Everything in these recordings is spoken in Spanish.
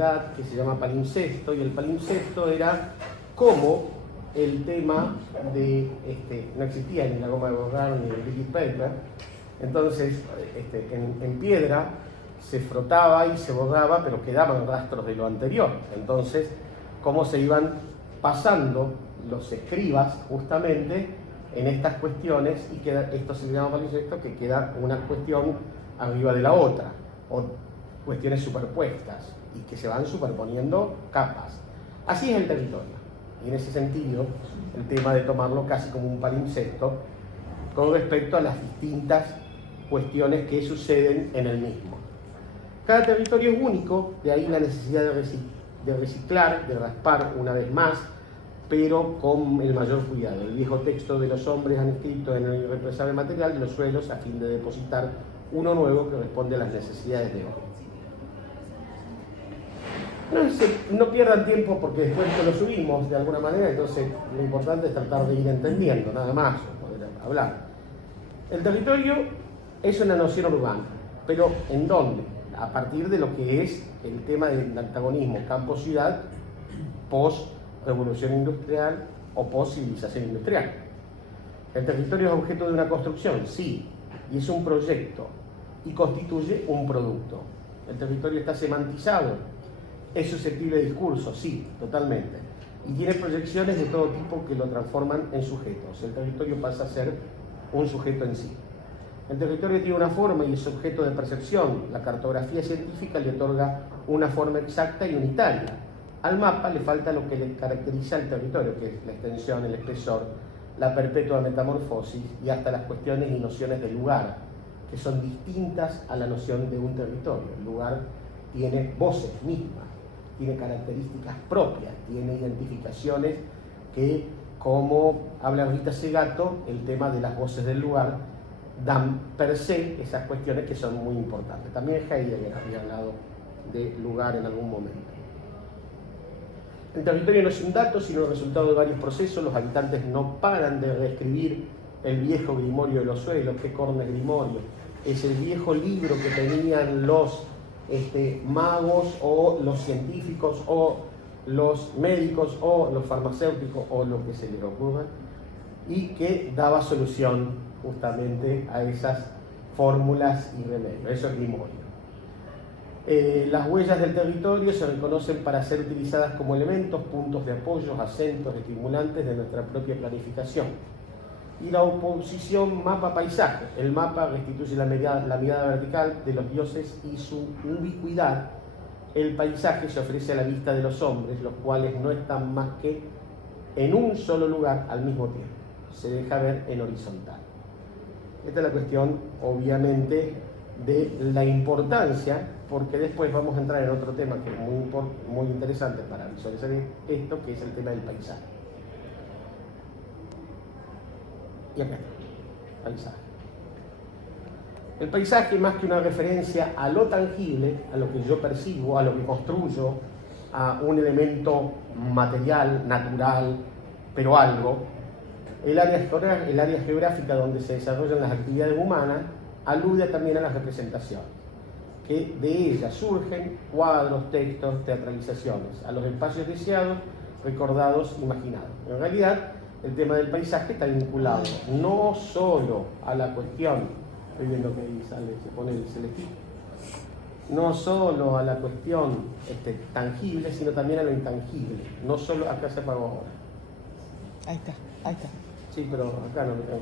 modalidad que se llama palimpsesto, y el palimpsesto era cómo el tema de, no existía ni la goma de borrar ni el liquid paper, entonces en piedra se frotaba y se borraba, pero quedaban rastros de lo anterior. Entonces, cómo se iban pasando los escribas justamente en estas cuestiones, y esto se llama palimpsesto, que queda una cuestión arriba de la otra, o cuestiones superpuestas, y que se van superponiendo capas. Así es el territorio. Y en ese sentido, el tema de tomarlo casi como un palimpsesto con respecto a las distintas cuestiones que suceden en el mismo. Cada territorio es único, de ahí la necesidad de reciclar, de raspar una vez más, pero con el mayor cuidado. El viejo texto de los hombres han escrito en el irrepresable material de los suelos a fin de depositar uno nuevo que responde a las necesidades de hoy. No pierdan tiempo porque después lo subimos de alguna manera, entonces lo importante es tratar de ir entendiendo, nada más, poder hablar. El territorio es una noción urbana, pero ¿en dónde? A partir de lo que es el tema del antagonismo campo-ciudad, post-revolución industrial o post-civilización industrial. El territorio es objeto de una construcción, sí, y es un proyecto, y constituye un producto. El territorio está semantizado. Es susceptible de discurso, sí, totalmente. Y tiene proyecciones de todo tipo que lo transforman en sujetos. El territorio pasa a ser un sujeto en sí. El territorio tiene una forma y es objeto de percepción. La cartografía científica le otorga una forma exacta y unitaria. Al mapa le falta lo que le caracteriza al territorio, que es la extensión, el espesor, la perpetua metamorfosis y hasta las cuestiones y nociones del lugar, que son distintas a la noción de un territorio. El lugar tiene voces mismas, tiene características propias, tiene identificaciones que, como habla Rita Segato, el tema de las voces del lugar dan per se esas cuestiones que son muy importantes. También Heidegger había hablado de lugar en algún momento. El territorio no es un dato, sino el resultado de varios procesos. Los habitantes no paran de reescribir el viejo grimorio de los suelos. ¿Qué corno es grimorio? Es el viejo libro que tenían los magos o los científicos o los médicos o los farmacéuticos o lo que se les ocurra, y que daba solución justamente a esas fórmulas y remedios. Eso es grimorio. Las huellas del territorio se reconocen para ser utilizadas como elementos, puntos de apoyo, acentos, estimulantes de nuestra propia planificación. Y la oposición mapa-paisaje. El mapa restituye la mirada vertical de los dioses y su ubicuidad. El paisaje se ofrece a la vista de los hombres, los cuales no están más que en un solo lugar al mismo tiempo. Se deja ver en horizontal. Esta es la cuestión, obviamente, de la importancia, porque después vamos a entrar en otro tema que es muy interesante para visualizar esto, que es el tema del paisaje. Y acá está, paisaje. El paisaje, más que una referencia a lo tangible, a lo que yo percibo, a lo que construyo, a un elemento material, natural, pero algo, el área geográfica donde se desarrollan las actividades humanas alude también a las representaciones, que de ellas surgen cuadros, textos, teatralizaciones, a los espacios deseados, recordados, imaginados. En realidad, el tema del paisaje está vinculado no solo a la cuestión, estoy viendo que ahí sale, se pone el celestito, no solo a la cuestión tangible, sino también a lo intangible. No solo, acá se apagó ahora. Ahí está, ahí está. Sí, pero acá no me tengo.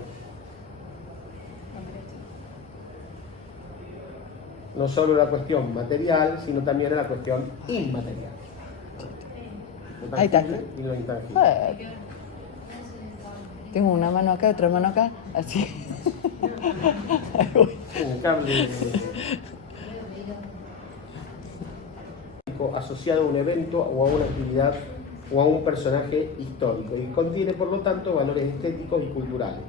No solo la cuestión material, sino también a la cuestión inmaterial. Lo Ahí está. tangible y lo intangible. Tengo una mano acá, otra mano acá, así. Ahí voy. Un cable asociado a un evento o a una actividad o a un personaje histórico, y contiene por lo tanto valores estéticos y culturales.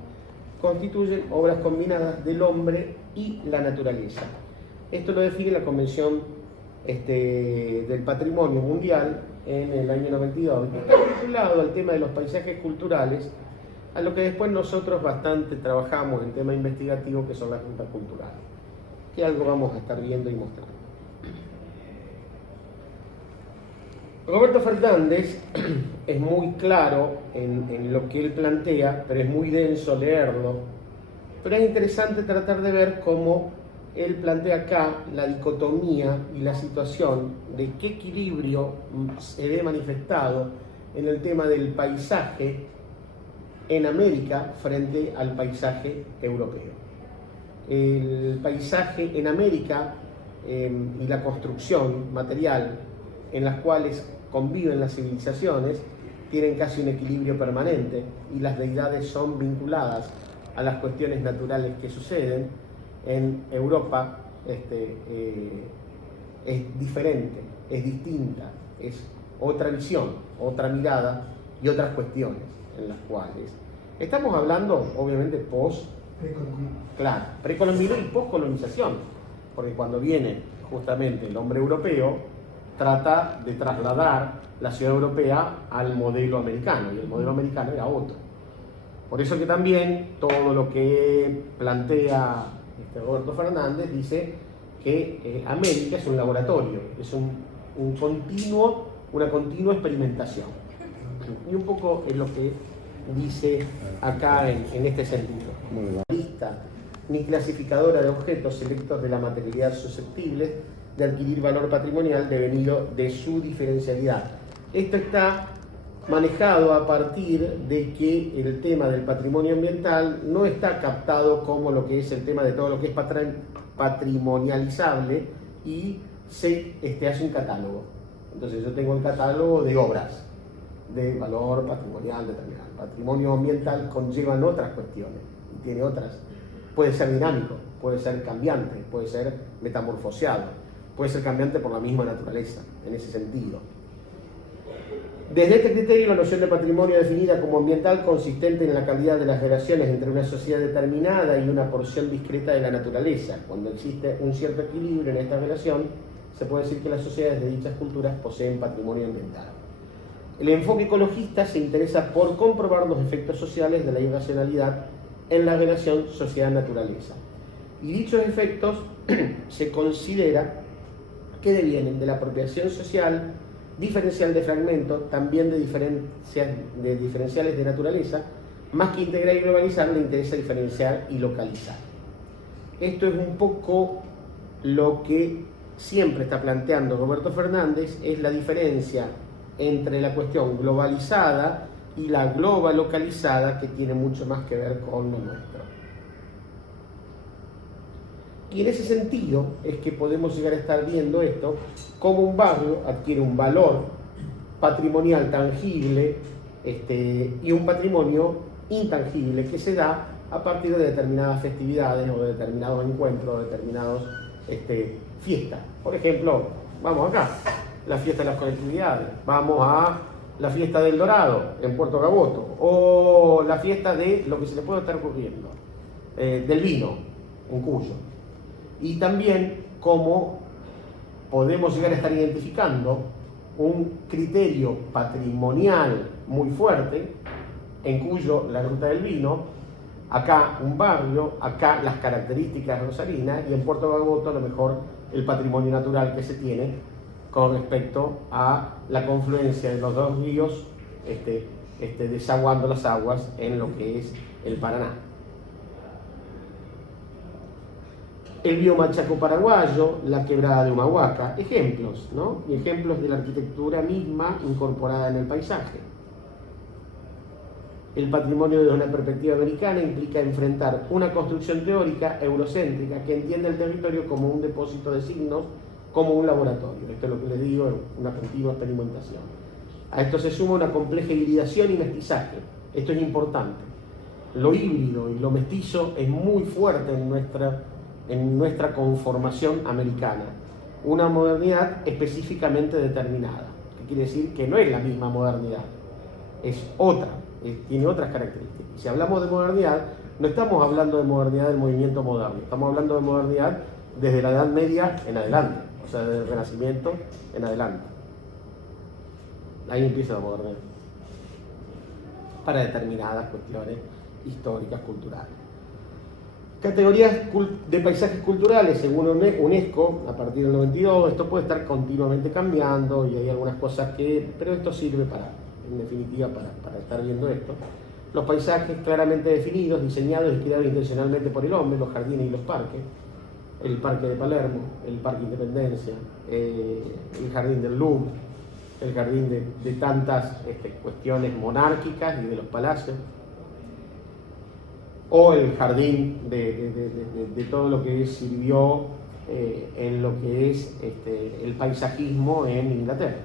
Constituyen obras combinadas del hombre y la naturaleza. Esto lo define la Convención del Patrimonio Mundial en el año 92, que está vinculado al tema de los paisajes culturales, a lo que después nosotros bastante trabajamos en tema investigativo, que son las rutas culturales, que algo vamos a estar viendo y mostrando. Roberto Fernández es muy claro en lo que él plantea, pero es muy denso leerlo. Pero es interesante tratar de ver cómo él plantea acá la dicotomía y la situación de qué equilibrio se ve manifestado en el tema del paisaje en América frente al paisaje europeo. El paisaje en América y la construcción material en las cuales conviven las civilizaciones tienen casi un equilibrio permanente y las deidades son vinculadas a las cuestiones naturales que suceden. En Europa es diferente, es distinta, es otra visión, otra mirada y otras cuestiones en las cuales estamos hablando, obviamente, precolombino y postcolonización, porque cuando viene justamente el hombre europeo, trata de trasladar la ciudad europea al modelo americano, y el modelo americano era otro. Por eso que también todo lo que plantea Roberto Fernández dice que América es un laboratorio, es una continua experimentación. Y un poco es lo que dice acá en este sentido. Lista ni clasificadora de objetos selectos de la materialidad susceptibles de adquirir valor patrimonial devenido de su diferencialidad. Esto está manejado a partir de que el tema del patrimonio ambiental no está captado como lo que es el tema de todo lo que es patrimonializable y se hace un catálogo. Entonces yo tengo el catálogo de obras de valor patrimonial determinado. El patrimonio ambiental conllevan otras cuestiones y tiene otras. Puede ser dinámico, puede ser cambiante, puede ser metamorfoseado, puede ser cambiante por la misma naturaleza, en ese sentido. Desde este criterio, la noción de patrimonio definida como ambiental consistente en la calidad de las relaciones entre una sociedad determinada y una porción discreta de la naturaleza. Cuando existe un cierto equilibrio en esta relación, se puede decir que las sociedades de dichas culturas poseen patrimonio ambiental. El enfoque ecologista se interesa por comprobar los efectos sociales de la irracionalidad en la relación sociedad-naturaleza. Y dichos efectos se considera que devienen de la apropiación social, diferencial de fragmentos, también de diferenciales de naturaleza, más que integrar y globalizar, le interesa diferenciar y localizar. Esto es un poco lo que siempre está planteando Roberto Fernández, es la diferencia entre la cuestión globalizada y la global-localizada, que tiene mucho más que ver con lo nuestro. Y en ese sentido es que podemos llegar a estar viendo esto, como un barrio adquiere un valor patrimonial tangible y un patrimonio intangible que se da a partir de determinadas festividades o de determinados encuentros, o de determinadas fiestas. Por ejemplo, vamos acá, la fiesta de las colectividades, vamos a la fiesta del Dorado en Puerto Gaboto, o la fiesta de lo que se le puede estar ocurriendo, del vino en Cuyo. Y también cómo podemos llegar a estar identificando un criterio patrimonial muy fuerte, en Cuyo la ruta del vino, acá un barrio, acá las características rosarinas, y en Puerto Gaboto a lo mejor el patrimonio natural que se tiene con respecto a la confluencia de los dos ríos desaguando las aguas en lo que es el Paraná. El bioma chaco-paraguayo, la quebrada de Humahuaca, ejemplos, ¿no? Y ejemplos de la arquitectura misma incorporada en el paisaje. El patrimonio desde una perspectiva americana implica enfrentar una construcción teórica eurocéntrica que entiende el territorio como un depósito de signos, como un laboratorio. Esto es lo que les digo, una continua experimentación. A esto se suma una compleja hibridación y mestizaje. Esto es importante. Lo híbrido y lo mestizo es muy fuerte en nuestra conformación americana. Una modernidad específicamente determinada. ¿Qué quiere decir? Que no es la misma modernidad, es otra, tiene otras características. Si hablamos de modernidad, no estamos hablando de modernidad del movimiento moderno, estamos hablando de modernidad desde la Edad Media en adelante, o sea, desde el Renacimiento en adelante. Ahí empieza la modernidad, para determinadas cuestiones históricas, culturales. Categorías de paisajes culturales, según UNESCO, a partir del 92, esto puede estar continuamente cambiando y hay algunas cosas pero esto sirve en definitiva, para estar viendo esto. Los paisajes claramente definidos, diseñados y creados intencionalmente por el hombre, los jardines y los parques, el Parque de Palermo, el Parque Independencia, el Jardín del Louvre, el jardín de tantas cuestiones monárquicas y de los palacios, o el jardín de todo lo que sirvió en lo que es el paisajismo en Inglaterra.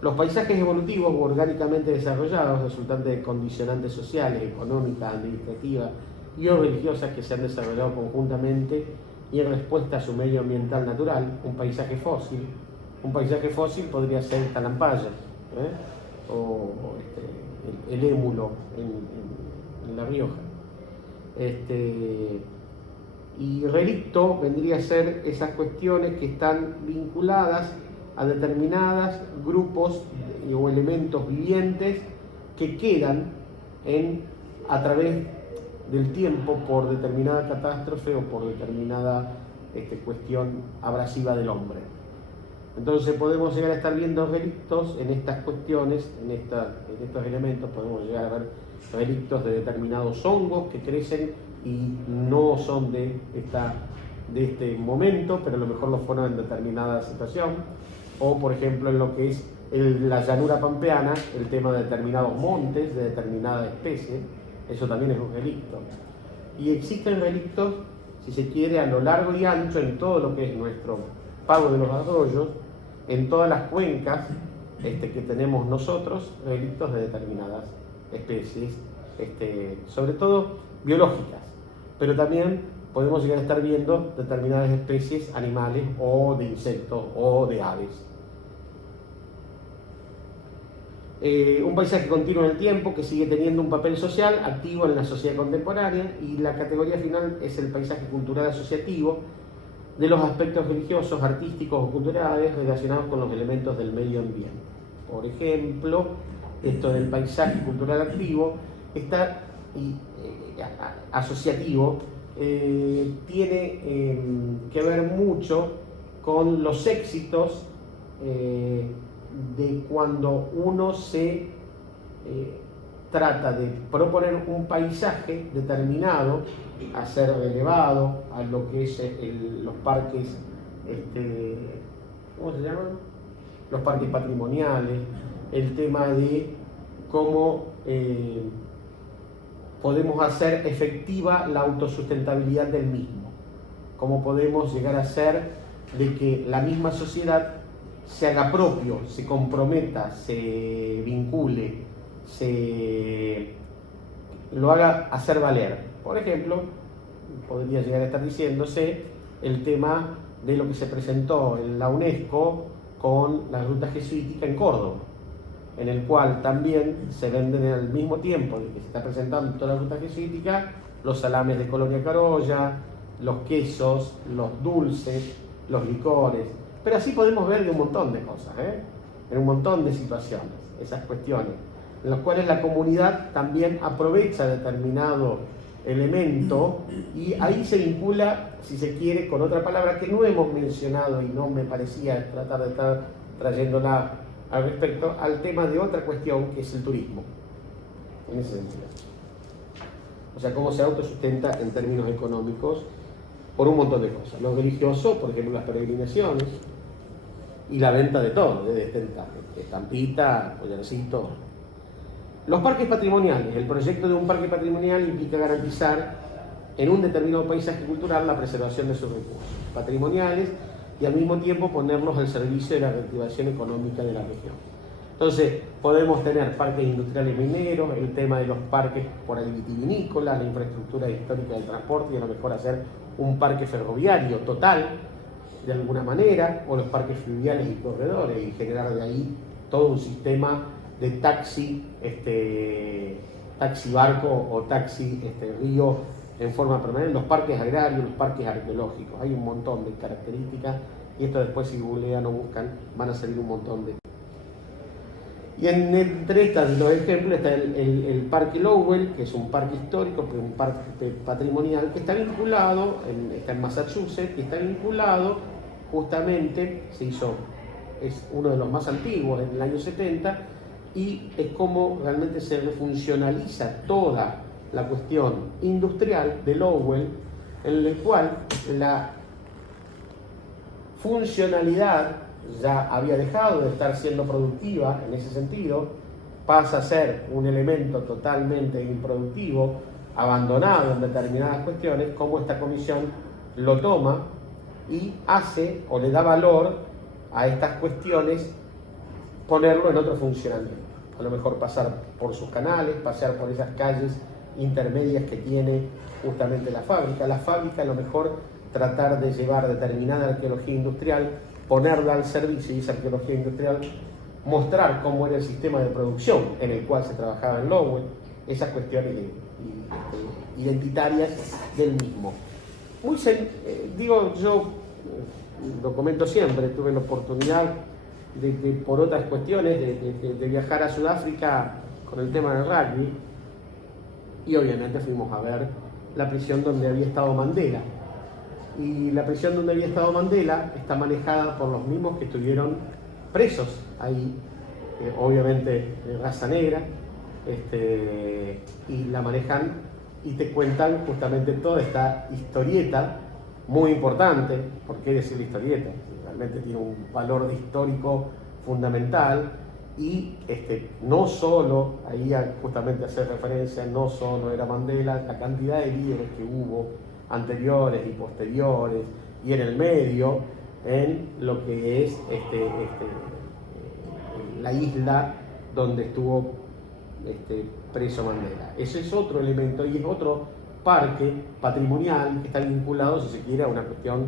Los paisajes evolutivos o orgánicamente desarrollados, resultantes de condicionantes sociales, económicas, administrativas y o religiosas que se han desarrollado conjuntamente y en respuesta a su medio ambiental natural, un paisaje fósil. Un paisaje fósil podría ser Talampaya, o el émulo en La Rioja. Y relicto vendría a ser esas cuestiones que están vinculadas a determinados grupos o elementos vivientes que quedan a través del tiempo por determinada catástrofe o por determinada cuestión abrasiva del hombre. Entonces podemos llegar a estar viendo relictos en estas cuestiones, en estos elementos, podemos llegar a ver relictos de determinados hongos que crecen y no son de este momento, pero a lo mejor lo fueron en determinada situación, o por ejemplo en lo que es la llanura pampeana, el tema de determinados montes, de determinada especie, eso también es un relicto. Y existen relictos, si se quiere, a lo largo y ancho en todo lo que es nuestro pago de los arroyos, en todas las cuencas que tenemos nosotros, relictos de determinadas especies, sobre todo biológicas, pero también podemos llegar a estar viendo determinadas especies animales o de insectos o de aves. Un paisaje continuo en el tiempo que sigue teniendo un papel social activo en la sociedad contemporánea, y la categoría final es el paisaje cultural asociativo de los aspectos religiosos, artísticos o culturales relacionados con los elementos del medio ambiente. Por ejemplo, esto del paisaje cultural activo asociativo tiene que ver mucho con los éxitos de cuando uno se trata de proponer un paisaje determinado a ser elevado a lo que es los parques, ¿cómo se llaman? Los parques patrimoniales, el tema de cómo podemos hacer efectiva la autosustentabilidad del mismo, cómo podemos llegar a hacer de que la misma sociedad se haga propio, se comprometa, se vincule, lo haga hacer valer. Por ejemplo, podría llegar a estar diciéndose el tema de lo que se presentó en la UNESCO con la ruta jesuítica en Córdoba, en el cual también se venden al mismo tiempo de que se está presentando toda la ruta jesuítica, los salames de Colonia Carolla, los quesos, los dulces, los licores, pero así podemos ver de un montón de cosas, en un montón de situaciones, esas cuestiones, en las cuales la comunidad también aprovecha determinado elemento y ahí se vincula, si se quiere, con otra palabra que no hemos mencionado y no me parecía tratar de estar trayéndola al respecto, al tema de otra cuestión que es el turismo, en ese sentido. O sea, cómo se autosustenta en términos económicos por un montón de cosas. Lo religioso, por ejemplo, las peregrinaciones y la venta de todo, desde estampita, collarcito. Los parques patrimoniales. El proyecto de un parque patrimonial implica garantizar en un determinado paisaje cultural la preservación de sus recursos patrimoniales y al mismo tiempo ponerlos al servicio de la reactivación económica de la región. Entonces, podemos tener parques industriales mineros, el tema de los parques por ahí vitivinícolas, la infraestructura histórica del transporte y a lo mejor hacer un parque ferroviario total, de alguna manera, o los parques fluviales y corredores y generar de ahí todo un sistema de taxi barco o taxi río en forma permanente, los parques agrarios, los parques arqueológicos. Hay un montón de características y esto después si googlean o buscan van a salir un montón de... Y entre estas dos ejemplos está el Parque Lowell, que es un parque histórico, un parque patrimonial, que está vinculado, está en Massachusetts, que está vinculado justamente, es uno de los más antiguos, en el año 70, y es como realmente se refuncionaliza toda la cuestión industrial de Lowell, en el cual la funcionalidad ya había dejado de estar siendo productiva en ese sentido, pasa a ser un elemento totalmente improductivo, abandonado en determinadas cuestiones, como esta comisión lo toma y hace o le da valor a estas cuestiones, ponerlo en otro funcionamiento. A lo mejor pasar por sus canales, pasear por esas calles intermedias que tiene justamente la fábrica. La fábrica a lo mejor tratar de llevar determinada arqueología industrial, ponerla al servicio, y esa arqueología industrial mostrar cómo era el sistema de producción en el cual se trabajaba en Lowell, esas cuestiones identitarias del mismo. Yo lo comento siempre, tuve la oportunidad por otras cuestiones de viajar a Sudáfrica con el tema del rugby, y obviamente fuimos a ver la prisión donde había estado Mandela. Y la prisión donde había estado Mandela está manejada por los mismos que estuvieron presos ahí, obviamente de raza negra, y la manejan y te cuentan justamente toda esta historieta muy importante. ¿Por qué decir historieta? Realmente tiene un valor histórico fundamental, y no solo, ahí justamente hacer referencia, no solo era Mandela, la cantidad de líderes que hubo anteriores y posteriores y en el medio, en lo que es la isla donde estuvo preso Mandela. Ese es otro elemento y es otro parque patrimonial que está vinculado, si se quiere, a una cuestión,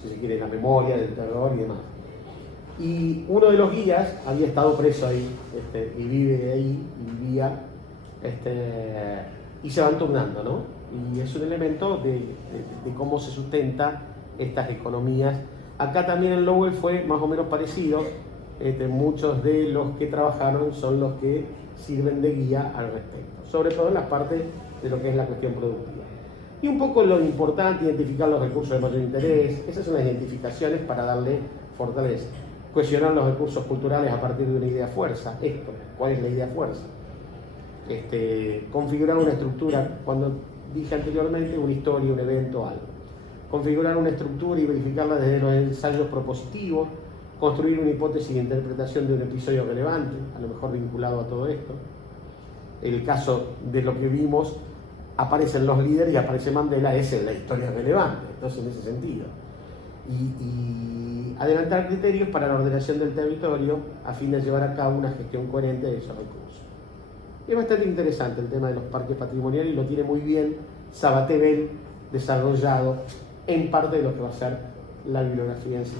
si se quiere, la memoria del terror y demás. Y uno de los guías había estado preso ahí, y vive ahí, y vivía, y se van turnando, ¿no? Y es un elemento de cómo se sustenta estas economías. Acá también en Lowell fue más o menos parecido. Muchos de los que trabajaron son los que sirven de guía al respecto, sobre todo en las partes de lo que es la cuestión productiva. Y un poco lo importante, identificar los recursos de mayor interés, esas son las identificaciones para darle fortaleza. Cuestionar los recursos culturales a partir de una idea fuerza. ¿Cuál es la idea fuerza? Configurar una estructura, cuando dije anteriormente, una historia, un evento, algo. Configurar una estructura y verificarla desde los ensayos propositivos, construir una hipótesis de interpretación de un episodio relevante, a lo mejor vinculado a todo esto. En el caso de lo que vimos, aparecen los líderes y aparece Mandela, esa es la historia relevante, entonces en ese sentido. Y adelantar criterios para la ordenación del territorio a fin de llevar a cabo una gestión coherente de esos recursos. Es bastante interesante el tema de los parques patrimoniales y lo tiene muy bien Sabaté Bell desarrollado en parte de lo que va a ser la bibliografía en sí.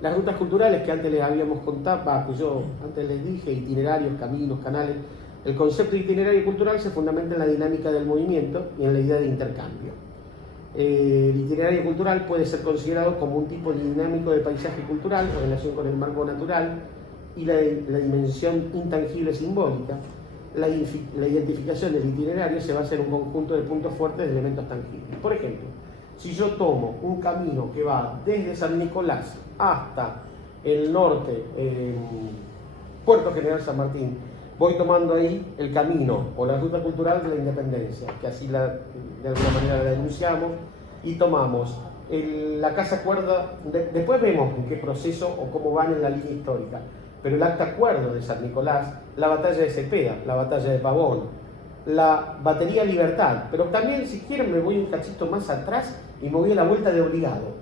Las rutas culturales que antes les habíamos contado, que yo antes les dije, itinerarios, caminos, canales. El concepto de itinerario cultural se fundamenta en la dinámica del movimiento y en la idea de intercambio. El itinerario cultural puede ser considerado como un tipo dinámico de paisaje cultural en relación con el marco natural y la dimensión intangible simbólica. La identificación del itinerario se basa en un conjunto de puntos fuertes de elementos tangibles. Por ejemplo, si yo tomo un camino que va desde San Nicolás hasta el norte, Puerto General San Martín, voy tomando ahí el camino o la ruta cultural de la independencia, que así de alguna manera la denunciamos, y tomamos la Casa Cuerda, después vemos en qué proceso o cómo van en la línea histórica, pero el acta acuerdo de San Nicolás, la batalla de Cepeda, la batalla de Pavón, la batería Libertad, pero también, si quieren, me voy un cachito más atrás y me voy a la vuelta de Obligado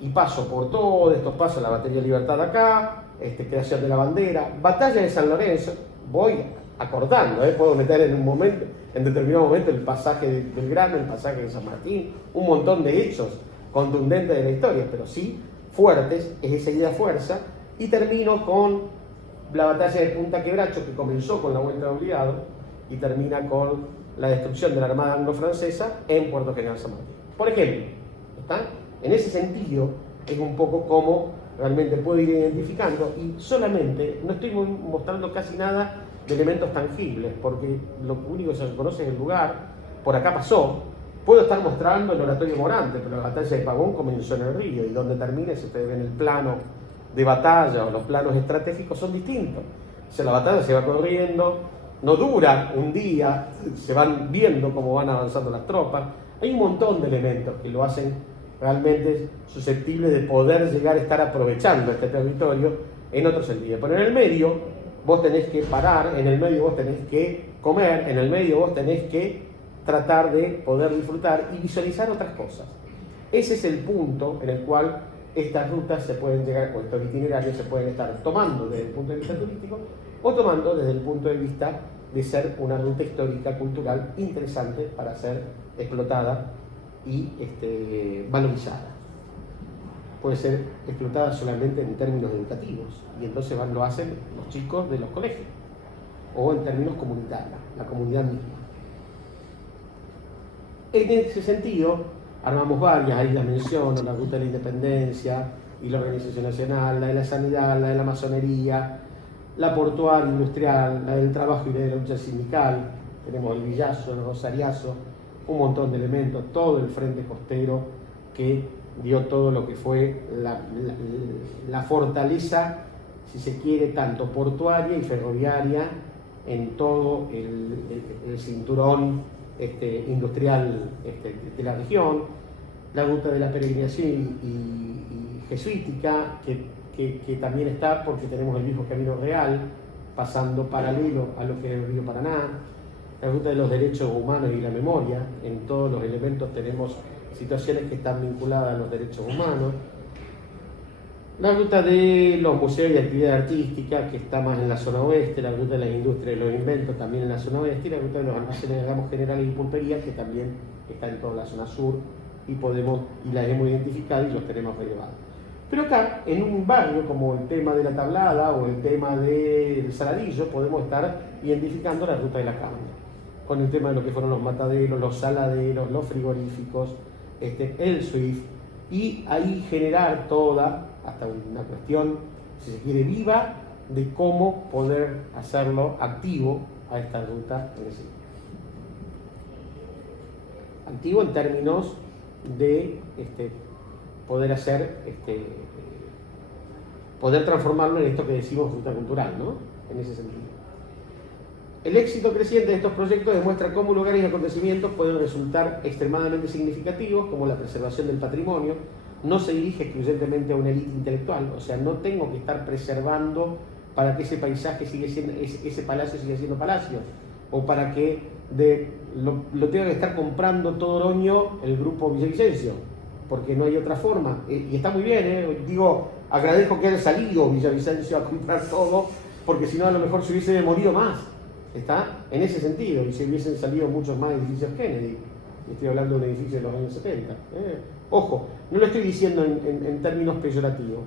y paso por todos estos pasos, la batería Libertad acá, creación de la bandera, batalla de San Lorenzo, voy acordando, puedo meter en determinado momento el pasaje de Belgrano, el pasaje de San Martín, un montón de hechos contundentes de la historia, pero sí fuertes, es esa idea fuerza, y termino con la batalla de Punta Quebracho, que comenzó con la vuelta de Obligado y termina con la destrucción de la Armada Anglo-Francesa en Puerto General San Martín. Por ejemplo, ¿está? En ese sentido, es un poco como realmente puedo ir identificando, y solamente no estoy mostrando casi nada de elementos tangibles, porque lo único que se conoce es el lugar, por acá pasó. Puedo estar mostrando el oratorio Morante, pero la batalla de Pavón comenzó en el río, y donde termina, si ustedes ven el plano de batalla o los planos estratégicos, son distintos. O sea, la batalla se va corriendo, no dura un día, se van viendo cómo van avanzando las tropas. Hay un montón de elementos que lo hacen realmente susceptible de poder llegar a estar aprovechando este territorio en otro sentido. Pero en el medio vos tenés que parar, en el medio vos tenés que comer, en el medio vos tenés que tratar de poder disfrutar y visualizar otras cosas. Ese es el punto en el cual estas rutas se pueden llegar, o estos itinerarios se pueden estar tomando desde el punto de vista turístico o tomando desde el punto de vista de ser una ruta histórica, cultural, interesante para ser explotada y valorizada. Puede ser explotada solamente en términos educativos, y entonces lo hacen los chicos de los colegios, o en términos comunitarios, la comunidad misma. En ese sentido, armamos varias, ahí las menciono: la Ruta de la Independencia y la Organización Nacional, la de la sanidad, la de la masonería, la portuaria industrial, la del trabajo y la de la lucha sindical. Tenemos el Villazo, el Rosariazo, un montón de elementos, todo el frente costero que dio todo lo que fue la fortaleza, si se quiere, tanto portuaria y ferroviaria en todo el cinturón industrial de la región. La ruta de la peregrinación y jesuítica, que también está, porque tenemos el viejo camino real pasando paralelo a lo que es el río Paraná. La ruta de los derechos humanos y la memoria, en todos los elementos tenemos situaciones que están vinculadas a los derechos humanos. La ruta de los museos y actividad artística, que está más en la zona oeste. La ruta de las industrias y los inventos, también en la zona oeste. Y la ruta de los almacenes de ramos generales y pulperías, que también está en toda la zona sur, y las hemos identificado y los tenemos relevados. Pero acá, en un barrio como el tema de la Tablada o el tema del Saladillo, podemos estar identificando la ruta de la carne, con el tema de lo que fueron los mataderos, los saladeros, los frigoríficos, el SWIFT, y ahí generar toda, hasta una cuestión, si se quiere, viva, de cómo poder hacerlo activo a esta ruta en ese. Activo en términos de poder hacer, poder transformarlo en esto que decimos ruta cultural, ¿no? En ese sentido. El éxito creciente de estos proyectos demuestra cómo lugares y acontecimientos pueden resultar extremadamente significativos, como la preservación del patrimonio. No se dirige excluyentemente a una élite intelectual, o sea, no tengo que estar preservando para que ese paisaje siga siendo, ese palacio siga siendo palacio, o para que lo tenga que estar comprando todo Oroño el grupo Villavicencio, porque no hay otra forma. Y está muy bien, digo, agradezco que haya salido Villavicencio a comprar todo, porque si no a lo mejor se hubiese demolido más. Está en ese sentido, y se hubiesen salido muchos más edificios Kennedy. Estoy hablando de un edificio de los años 70. Ojo, no lo estoy diciendo en términos peyorativos,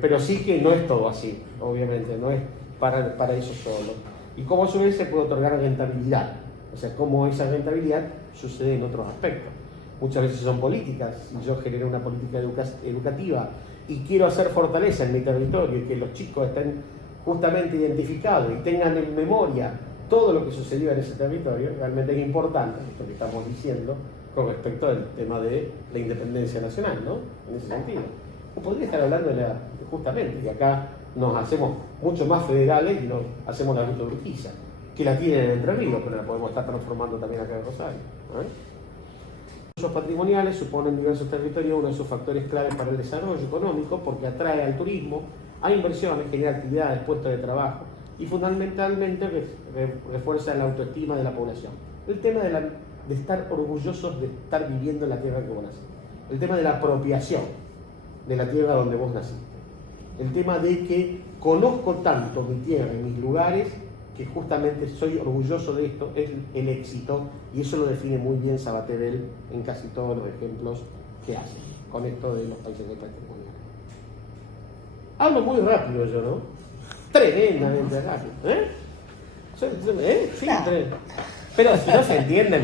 pero sí que no es todo así, obviamente, no es para eso solo. Y como a su vez se puede otorgar rentabilidad, o sea, cómo esa rentabilidad sucede en otros aspectos. Muchas veces son políticas. Si yo genero una política educativa y quiero hacer fortaleza en mi territorio y que los chicos estén justamente identificados y tengan en memoria todo lo que sucedió en ese territorio, realmente es importante esto que estamos diciendo con respecto al tema de la independencia nacional, ¿no? En ese sentido. O podría estar hablando justamente, que acá nos hacemos mucho más federales y nos hacemos la ruta de Urquiza, que la tienen en Entre Ríos, pero la podemos estar transformando también acá en Rosario. Los usos patrimoniales suponen diversos territorios uno de sus factores claves para el desarrollo económico, porque atrae al turismo, a inversiones, genera actividades, puestos de trabajo y fundamentalmente refuerza la autoestima de la población. El tema de estar orgullosos de estar viviendo en la tierra que vos naciste. El tema de la apropiación de la tierra donde vos naciste. El tema de que conozco tanto mi tierra y mis lugares que justamente soy orgulloso de esto, es el éxito, y eso lo define muy bien Sabaterel en casi todos los ejemplos que hace con esto de los países de patrimoniales. Hablo muy rápido yo, ¿no? Tremendamente rápido. Sí, pero si no se entienden,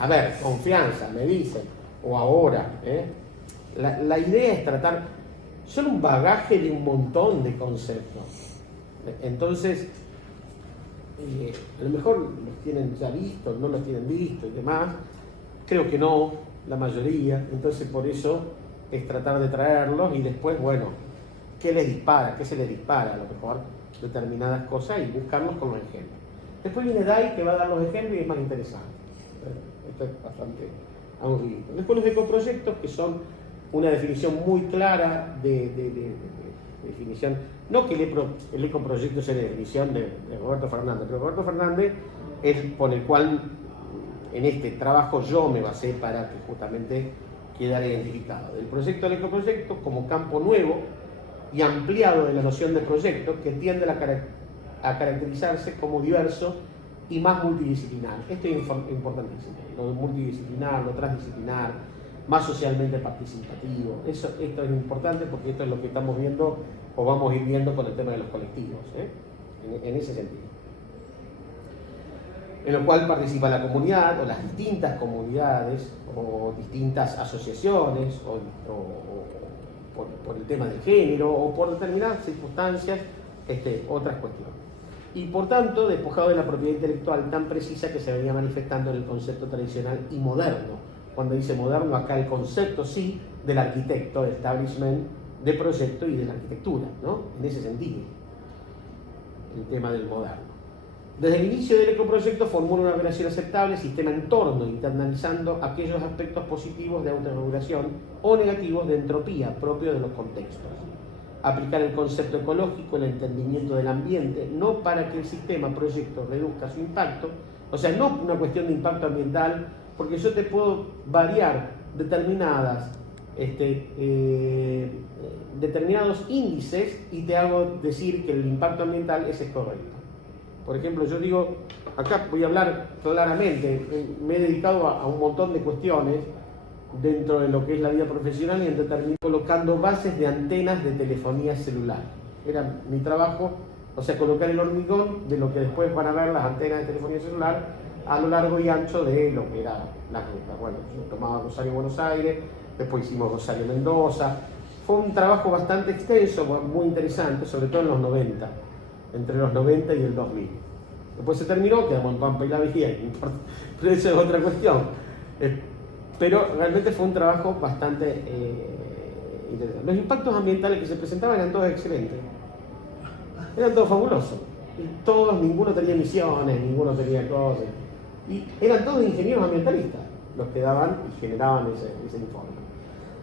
a ver, confianza, me dicen, o ahora, La idea es tratar, son un bagaje de un montón de conceptos. Entonces, a lo mejor los tienen ya vistos, no los tienen vistos y demás. Creo que no, la mayoría. Entonces, por eso es tratar de traerlos y después, bueno, ¿qué les dispara? ¿Qué se les dispara? A lo mejor determinadas cosas y buscarlos con los ejemplos. Después viene Dai, que va a dar los ejemplos y es más interesante. Esto es bastante aburrido. Después los ecoproyectos, que son una definición muy clara de definición, no que el ecoproyecto sea la definición de Roberto Fernández, pero Roberto Fernández es por el cual en este trabajo yo me basé para que justamente quedara identificado. El proyecto al ecoproyecto como campo nuevo y ampliado de la noción de proyecto que tiende a caracterizarse como diverso y más multidisciplinar. Esto es importantísimo, lo multidisciplinar, lo transdisciplinar, más socialmente participativo. Esto es importante porque esto es lo que estamos viendo o vamos a ir viendo con el tema de los colectivos, en ese sentido. En lo cual participa la comunidad o las distintas comunidades o distintas asociaciones o por el tema del género o por determinadas circunstancias, otras cuestiones. Y por tanto, despojado de la propiedad intelectual tan precisa que se venía manifestando en el concepto tradicional y moderno. Cuando dice moderno, acá el concepto sí del arquitecto, del establishment, de proyecto y de la arquitectura, ¿no? En ese sentido, el tema del moderno. Desde el inicio del ecoproyecto formula una operación aceptable, sistema entorno, internalizando aquellos aspectos positivos de autorregulación o negativos de entropía propios de los contextos. Aplicar el concepto ecológico, el entendimiento del ambiente, no para que el sistema proyecto reduzca su impacto, o sea, no una cuestión de impacto ambiental, porque yo te puedo variar determinados índices y te hago decir que el impacto ambiental es correcto. Por ejemplo, yo digo, acá voy a hablar claramente, me he dedicado a un montón de cuestiones dentro de lo que es la vida profesional y terminé colocando bases de antenas de telefonía celular. Era mi trabajo, o sea, colocar el hormigón de lo que después van a ver las antenas de telefonía celular a lo largo y ancho de lo que era las rutas. Bueno, yo tomaba Rosario-Buenos Aires, después hicimos Rosario-Mendoza. Fue un trabajo bastante extenso, muy interesante, sobre todo en los 90, entre los 90 y el 2000. Después se terminó, quedamos en Pampa y la Vigía, pero esa es otra cuestión. Pero realmente fue un trabajo bastante interesante. Los impactos ambientales que se presentaban eran todos excelentes, eran todos fabulosos. Y todos, ninguno tenía emisiones, ninguno tenía cosas. Y eran todos ingenieros ambientalistas los que daban y generaban ese informe.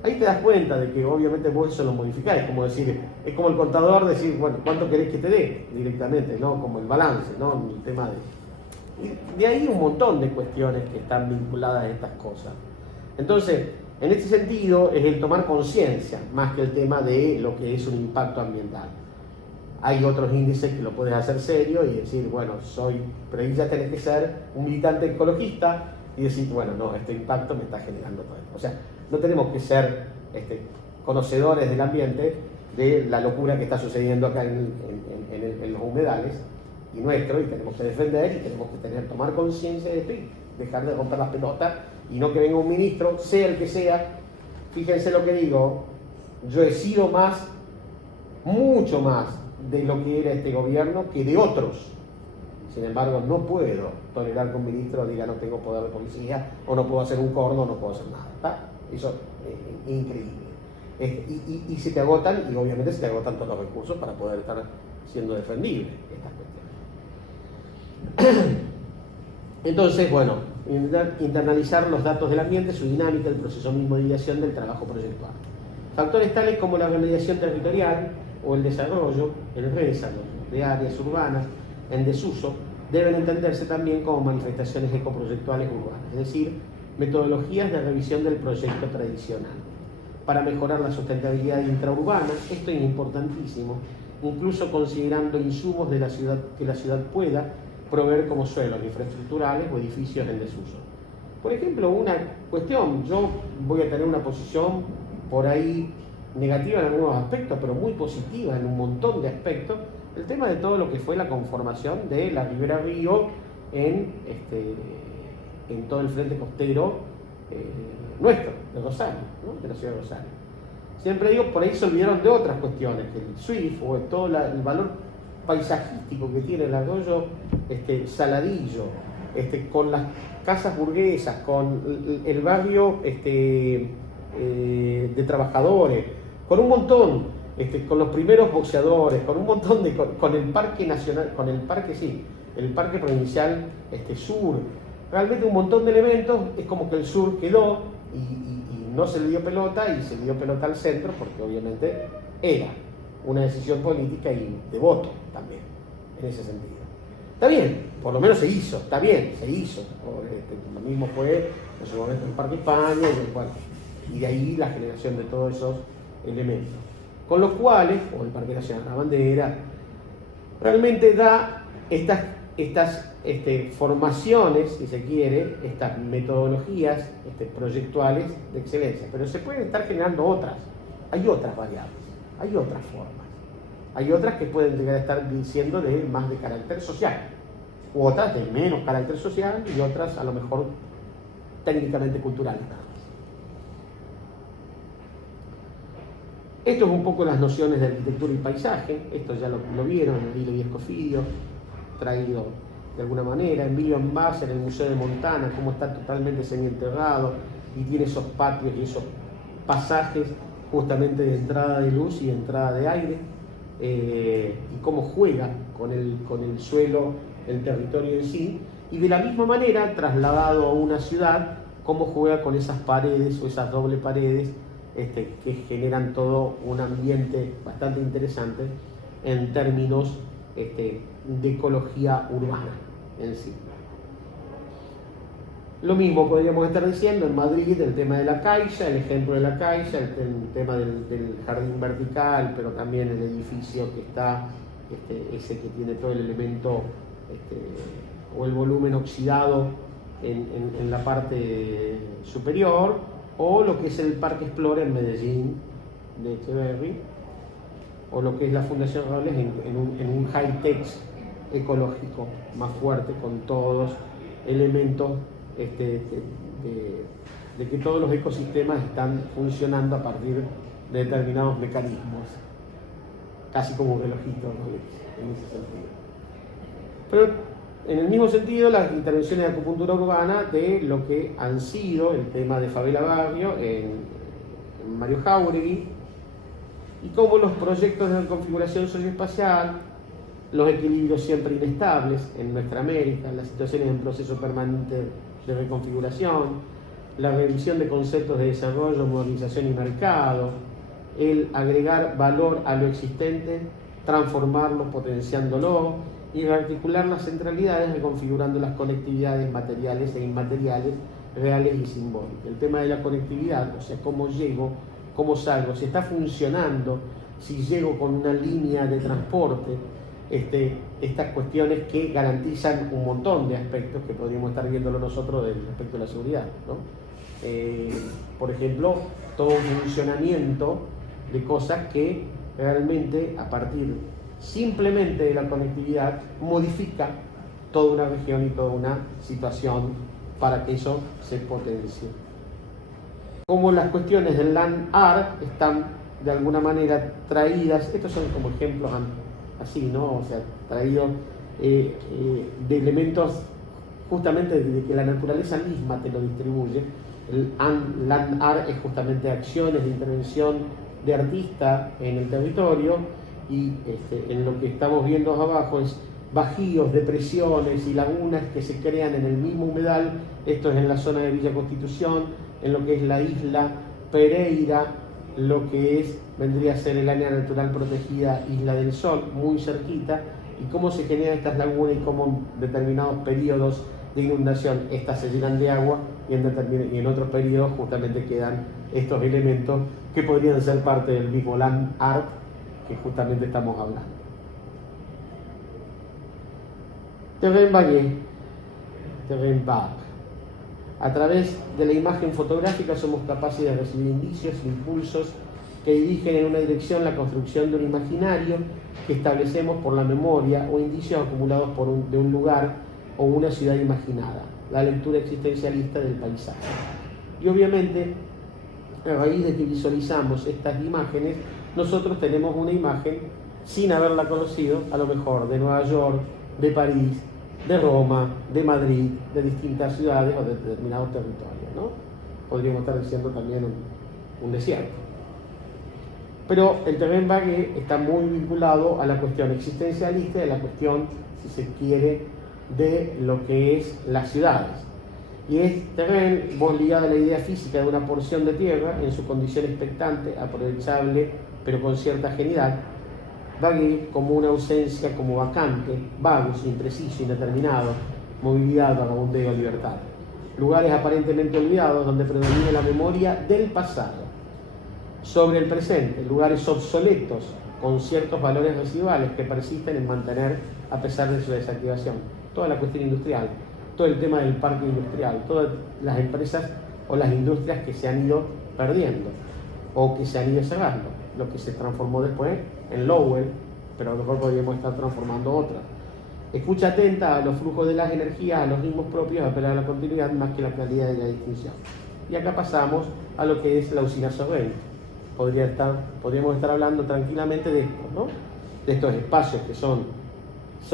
Ahí te das cuenta de que obviamente vos eso lo modificás, es como el contador decir, bueno, ¿cuánto querés que te dé? Directamente, ¿no? Como el balance, ¿no? El tema y de ahí un montón de cuestiones que están vinculadas a estas cosas. Entonces, en este sentido, es el tomar conciencia, más que el tema de lo que es un impacto ambiental. Hay otros índices que lo puedes hacer serio y decir, bueno, pero ahí ya tenés que ser un militante ecologista y decir, bueno, no, este impacto me está generando todo esto. O sea, no tenemos que ser conocedores del ambiente, de la locura que está sucediendo acá en los humedales y nuestro, y tenemos que defender y tenemos que tomar conciencia de esto y dejar de romper las pelotas y no que venga un ministro, sea el que sea. Fíjense lo que digo, yo he sido mucho más de lo que era este gobierno que de otros. Sin embargo, no puedo tolerar que un ministro diga no tengo poder de policía, o no puedo hacer un corno, no puedo hacer nada. ¿Está? Eso es increíble. Y se te agotan, y obviamente se te agotan todos los recursos para poder estar siendo defendible estas cuestiones. Entonces, bueno, internalizar los datos del ambiente, su dinámica, el proceso mismo de ideación del trabajo proyectual. Factores tales como la organización territorial o el desarrollo, el redesarrollo de áreas urbanas en desuso, deben entenderse también como manifestaciones ecoproyectuales urbanas, es decir, metodologías de revisión del proyecto tradicional. Para mejorar la sustentabilidad intraurbana, esto es importantísimo, incluso considerando insumos de la ciudad que la ciudad pueda proveer como suelos infraestructurales o edificios en desuso. Por ejemplo, una cuestión, yo voy a tener una posición por ahí negativa en algunos aspectos, pero muy positiva en un montón de aspectos, el tema de todo lo que fue la conformación de la Ribera Río en todo el frente costero nuestro, de Rosario, ¿no? De la ciudad de Rosario. Siempre digo, por ahí se olvidaron de otras cuestiones, que el SWIFT o todo el valor paisajístico que tiene el arroyo Saladillo, con las casas burguesas, con el barrio de trabajadores, con un montón, con los primeros boxeadores, con un montón con el parque nacional, con el parque, sí, el parque provincial sur, realmente un montón de elementos. Es como que el sur quedó y no se le dio pelota, y se le dio pelota al centro, porque obviamente era una decisión política y de voto también, en ese sentido. Está bien, por lo menos se hizo, está bien, se hizo. Lo mismo fue en su momento el Parque España, y de ahí la generación de todos esos elementos. Con los cuales, o el Parque Nacional de la Bandera, realmente da estas formaciones, si se quiere, estas metodologías proyectuales de excelencia. Pero se pueden estar generando otras. Hay otras variables, hay otras formas. Hay otras que pueden llegar a estar siendo más de carácter social, u otras de menos carácter social, y otras a lo mejor técnicamente culturales. Esto es un poco las nociones de arquitectura y paisaje. Esto ya lo vieron en Emilio y Escofidio, traído de alguna manera. Emilio en base en el Museo de Montana, cómo está totalmente semienterrado y tiene esos patios y esos pasajes justamente de entrada de luz y entrada de aire, y cómo juega con el suelo, el territorio en sí, y de la misma manera, trasladado a una ciudad, cómo juega con esas paredes o esas doble paredes que generan todo un ambiente bastante interesante en términos de ecología urbana en sí. Lo mismo podríamos estar diciendo en Madrid, el tema de la Caixa, el ejemplo de la Caixa, el tema del jardín vertical, pero también el edificio que está, ese que tiene todo el elemento o el volumen oxidado en la parte superior, o lo que es el Parque Explora en Medellín de Echeverry, o lo que es la Fundación Robles en un high-tech ecológico más fuerte, con todos elementos de que todos los ecosistemas están funcionando a partir de determinados mecanismos, casi como un relojito, ¿no? En ese sentido. Pero en el mismo sentido, las intervenciones de acupuntura urbana de lo que han sido el tema de Favela Barrio en Mario Jáuregui, y cómo los proyectos de configuración socioespacial, los equilibrios siempre inestables en nuestra América, las situaciones en proceso permanente de reconfiguración, la revisión de conceptos de desarrollo, modernización y mercado, el agregar valor a lo existente, transformarlo, potenciándolo, y rearticular las centralidades reconfigurando las conectividades materiales e inmateriales, reales y simbólicas. El tema de la conectividad, o sea, cómo llego, cómo salgo, si está funcionando, si llego con una línea de transporte, estas cuestiones que garantizan un montón de aspectos que podríamos estar viéndolo nosotros del aspecto de la seguridad, ¿no? Por ejemplo, todo un funcionamiento de cosas que realmente a partir simplemente de la conectividad modifica toda una región y toda una situación para que eso se potencie. Como las cuestiones del land art están de alguna manera traídas, estos son como ejemplos así, ¿no? O sea, traídos de elementos justamente de que la naturaleza misma te lo distribuye. El land art es justamente acciones de intervención de artista en el territorio, y en lo que estamos viendo abajo es bajíos, depresiones y lagunas que se crean en el mismo humedal. Esto es en la zona de Villa Constitución, en lo que es la isla Pereira, lo que vendría a ser el área natural protegida Isla del Sol, muy cerquita, y cómo se generan estas lagunas y cómo en determinados periodos de inundación estas se llenan de agua, y en otros periodos justamente quedan estos elementos que podrían ser parte del mismo land art que justamente estamos hablando. Terrain-Vague. A través de la imagen fotográfica somos capaces de recibir indicios, impulsos que dirigen en una dirección la construcción de un imaginario que establecemos por la memoria, o indicios acumulados de un lugar o una ciudad imaginada, la lectura existencialista del paisaje. Y obviamente a raíz de que visualizamos estas imágenes, nosotros tenemos una imagen, sin haberla conocido, a lo mejor de Nueva York, de París, de Roma, de Madrid, de distintas ciudades o de determinados territorios, ¿no? Podríamos estar diciendo también un desierto. Pero el terreno vague está muy vinculado a la cuestión existencialista y a la cuestión, si se quiere, de lo que es las ciudades. Y es terreno, vos ligado a la idea física de una porción de tierra en su condición expectante, aprovechable, pero con cierta agilidad. Vague como una ausencia, como vacante, vago, impreciso, indeterminado, movilidad, vagabundeo, libertad. Lugares aparentemente olvidados donde predomina la memoria del pasado sobre el presente, lugares obsoletos con ciertos valores residuales que persisten en mantener a pesar de su desactivación. Toda la cuestión industrial, todo el tema del parque industrial, todas las empresas o las industrias que se han ido perdiendo o que se han ido cerrando, lo que se transformó después en Lowell, pero a lo mejor podríamos estar transformando otra. Escucha atenta a los flujos de las energías, a los ritmos propios, apelar a la continuidad más que la claridad de la distinción. Y acá pasamos a lo que es la usina Sorrento. Podríamos estar hablando tranquilamente de esto, ¿no? De estos espacios que son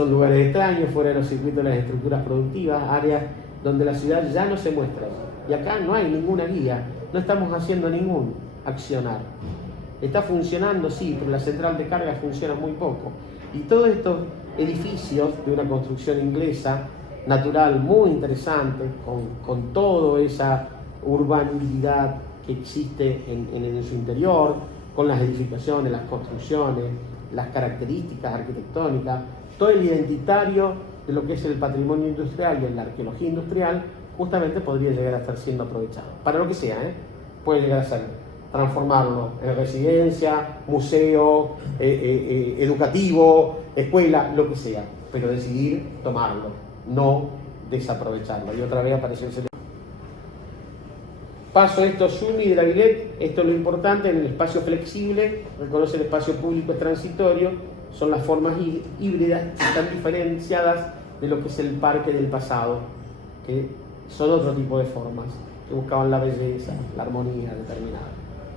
lugares extraños, fuera de los circuitos de las estructuras productivas, áreas donde la ciudad ya no se muestra. Y acá no hay ninguna guía, no estamos haciendo ningún accionar. Está funcionando, sí, pero la central de carga funciona muy poco. Y todos estos edificios de una construcción inglesa, natural, muy interesante, con toda esa urbanidad que existe en su interior, con las edificaciones, las construcciones, las características arquitectónicas, todo el identitario de lo que es el patrimonio industrial y la arqueología industrial, justamente podría llegar a estar siendo aprovechado. Para lo que sea, puede llegar a ser transformarlo en residencia, museo, educativo, escuela, lo que sea, pero decidir tomarlo, no desaprovecharlo. Y otra vez apareció el señor. Paso esto, Sumi de la Villette, esto es lo importante, en el espacio flexible, reconoce el espacio público es transitorio, son las formas híbridas que están diferenciadas de lo que es el parque del pasado, que son otro tipo de formas, que buscaban la belleza, la armonía determinada.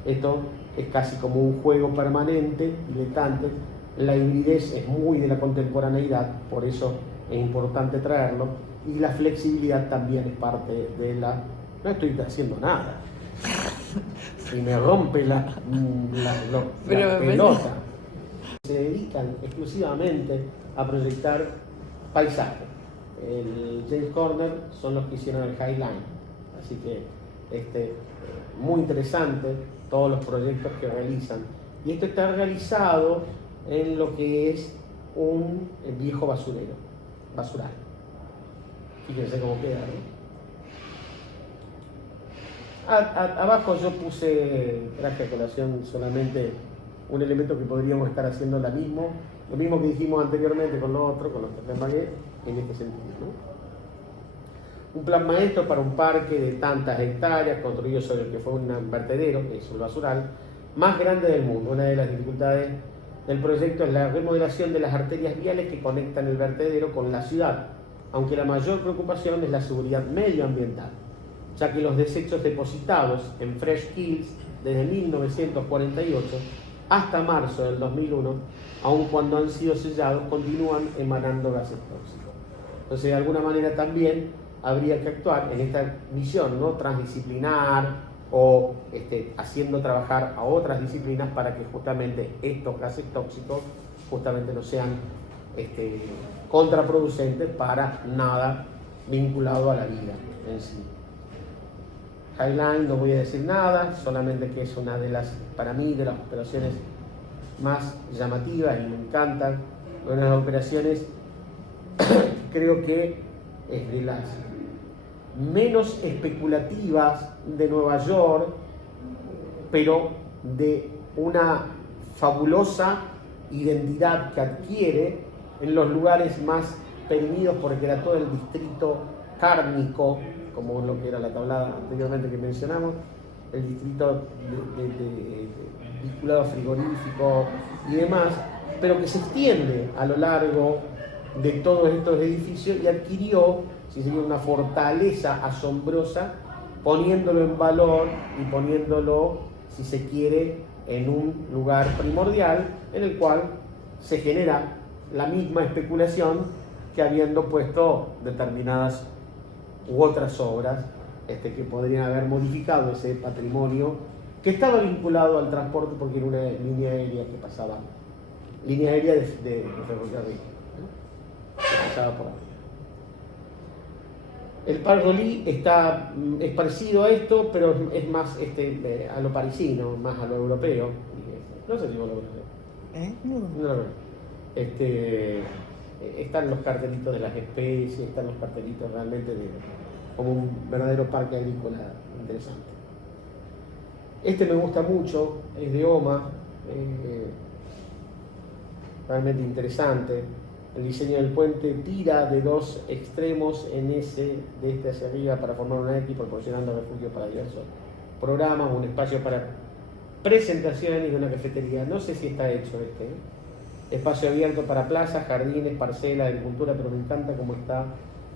Esto es casi como un juego permanente, diletante, la hibridez es muy de la contemporaneidad, por eso es importante traerlo, y la flexibilidad también es parte de la... No estoy haciendo nada. Y me rompe la pelota. Se dedican exclusivamente a proyectar paisajes. El James Corner son los que hicieron el High Line. Así que muy interesante todos los proyectos que realizan. Y esto está realizado en lo que es un viejo basural. Fíjense cómo queda, ¿no? Abajo yo traje a colación solamente un elemento que podríamos estar haciendo lo mismo que dijimos anteriormente con lo otro, con los terrenos vagués, en este sentido, ¿no? Un plan maestro para un parque de tantas hectáreas, construido sobre el que fue un vertedero, que es el basural, más grande del mundo. Una de las dificultades del proyecto es la remodelación de las arterias viales que conectan el vertedero con la ciudad, aunque la mayor preocupación es la seguridad medioambiental, ya que los desechos depositados en Fresh Kills desde 1948 hasta marzo del 2001, aun cuando han sido sellados, continúan emanando gases tóxicos. Entonces, de alguna manera también habría que actuar en esta visión, ¿no?, transdisciplinar o haciendo trabajar a otras disciplinas para que justamente estos gases tóxicos justamente no sean contraproducentes para nada vinculado a la vida en sí. Highline no voy a decir nada, solamente que es una de las, para mí, de las operaciones más llamativas y me encantan. Una de las operaciones creo que es de las menos especulativas de Nueva York, pero de una fabulosa identidad que adquiere en los lugares más perimidos, porque era todo el distrito cárnico, como lo que era la tablada anteriormente que mencionamos, el distrito vinculado a frigorífico y demás, pero que se extiende a lo largo de todos estos edificios y adquirió, si se quiere, una fortaleza asombrosa poniéndolo en valor y poniéndolo, si se quiere, en un lugar primordial en el cual se genera la misma especulación que habiendo puesto determinadas u otras obras que podrían haber modificado ese patrimonio que estaba vinculado al transporte porque era una línea aérea que pasaba, línea aérea de ferrocarril, ¿no? Que pasaba por ahí. El Parc-Rolly es parecido a esto, pero es más a lo parisino, más a lo europeo. No sé si vos lo conocés. No lo conozco. Están los cartelitos de las especies, están los cartelitos realmente como un verdadero parque agrícola interesante. Me gusta mucho, es de OMA, realmente interesante. El diseño del puente tira de dos extremos de este hacia arriba para formar una X, proporcionando refugio para diversos programas, un espacio para presentaciones y una cafetería. No sé si está hecho espacio abierto para plazas, jardines, parcelas, agricultura, pero me encanta cómo está